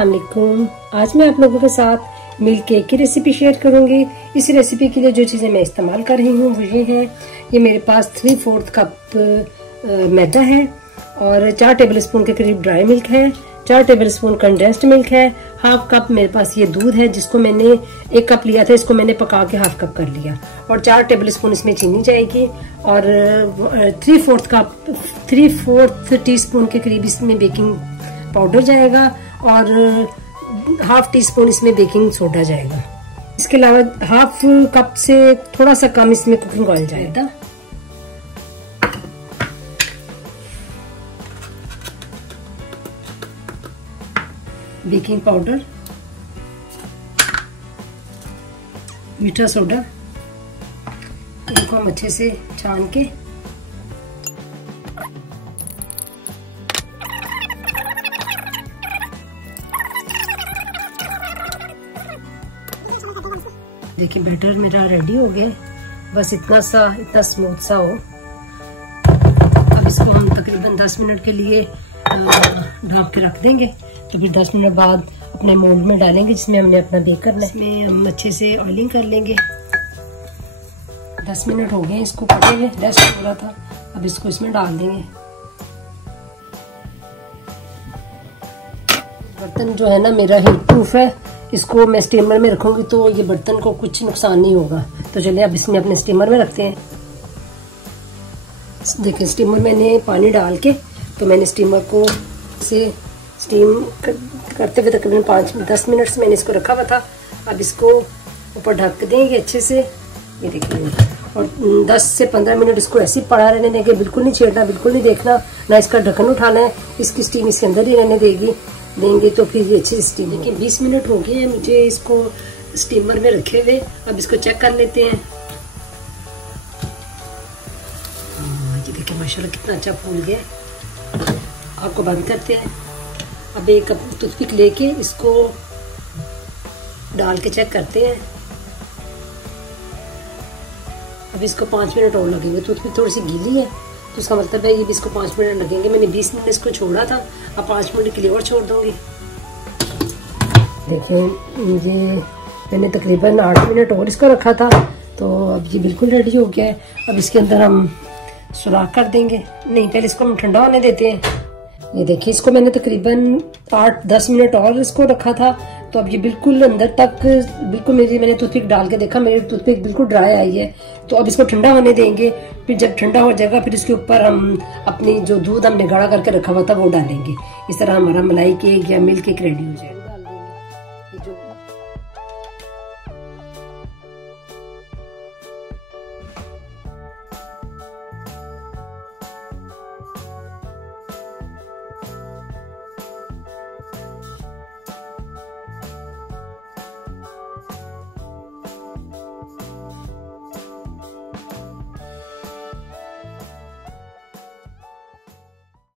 अस्सलामुअलैकुम। आज मैं आप लोगों के साथ मिल्क केक की रेसिपी शेयर करूंगी। इस रेसिपी के लिए जो चीज़ें मैं इस्तेमाल कर रही हूँ वो ये हैं। ये मेरे पास 3/4 कप मैदा है और 4 टेबलस्पून के करीब ड्राई मिल्क है, 4 टेबलस्पून कंडेंस्ड मिल्क है, हाफ कप मेरे पास ये दूध है जिसको मैंने 1 कप लिया था, इसको मैंने पका के हाफ कप कर लिया, और 4 टेबलस्पून इसमें चीनी जाएगी, और 3/4 टीस्पून के करीब इसमें बेकिंग पाउडर जाएगा और हाफ टी स्पून इसमें बेकिंग सोडा जाएगा। इसके अलावा हाफ कप से थोड़ा सा कम इसमें कुकिंग ऑयल जाएगा। बेकिंग पाउडर, मीठा सोडा, इनको हम अच्छे से छान के देखिए बैटर मेरा रेडी हो गया। बस इतना स्मूथ सा हो। अब इसको हम तकरीबन 10 मिनट के लिए ढक के रख देंगे। तो फिर 10 मिनट बाद अपने मोल्ड में डालेंगे जिसमें हमने अपना बेक करना है। इसमें हम अच्छे से ऑयलिंग कर लेंगे। 10 मिनट हो गए इसको पके हुए, रेस्ट हो रहा था। अब इसको इसमें डाल देंगे। बर्तन जो है ना मेरा हीट प्रूफ है, इसको मैं स्टीमर में रखूंगी तो ये बर्तन को कुछ नुकसान नहीं होगा। तो चलिए अब इसमें अपने स्टीमर में रखते हैं। देखिए स्टीमर मैंने पानी डाल के, तो मैंने स्टीमर को से स्टीम करते हुए तकरीबन 5-10 मिनट से मैंने इसको रखा हुआ था। अब इसको ऊपर ढक देंगे अच्छे से, ये देखिए, और 10 से 15 मिनट इसको ऐसे ही पड़ा रहने देंगे। बिल्कुल नहीं छेड़ना, बिल्कुल नहीं देखना, ना इसका ढक्कन उठाना है। इसकी स्टीम इसके अंदर ही रहने देंगे तो फिर ये अच्छी स्टीम। देखिए 20 मिनट हो गए हैं मुझे इसको स्टीमर में रखे हुए। अब इसको चेक कर लेते हैं। ये देखिए माशाल्लाह कितना अच्छा फूल गया। आपको बंद करते हैं। अब एक टूथपिक लेके इसको डाल के चेक करते हैं। अब इसको 5 मिनट और लगेंगे। टूथपिक थोड़ी सी गीली है तो उसका मतलब है ये भी इसको 5 मिनट लगेंगे। मैंने 20 मिनट इसको छोड़ा था, अब 5 मिनट के लिए और छोड़ दूंगी। देखिए ये मैंने तकरीबन 8 मिनट और इसको रखा था, तो अब ये बिल्कुल रेडी हो गया है। अब इसके अंदर हम सुराख कर देंगे। नहीं, पहले इसको हम ठंडा होने देते हैं। ये देखिए इसको मैंने तकरीबन 8-10 मिनट और इसको रखा था, तो अब ये बिल्कुल अंदर तक बिल्कुल मैंने टूथपिक डाल के देखा, मेरी टूथपिक बिल्कुल ड्राई आई है। तो अब इसको ठंडा होने देंगे। फिर जब ठंडा हो जाएगा फिर इसके ऊपर हम अपनी जो दूध हमने गाढ़ा करके रखा हुआ था वो डालेंगे। इस तरह हमारा मलाई केक या मिल्क केक रेडी हो जाएगा।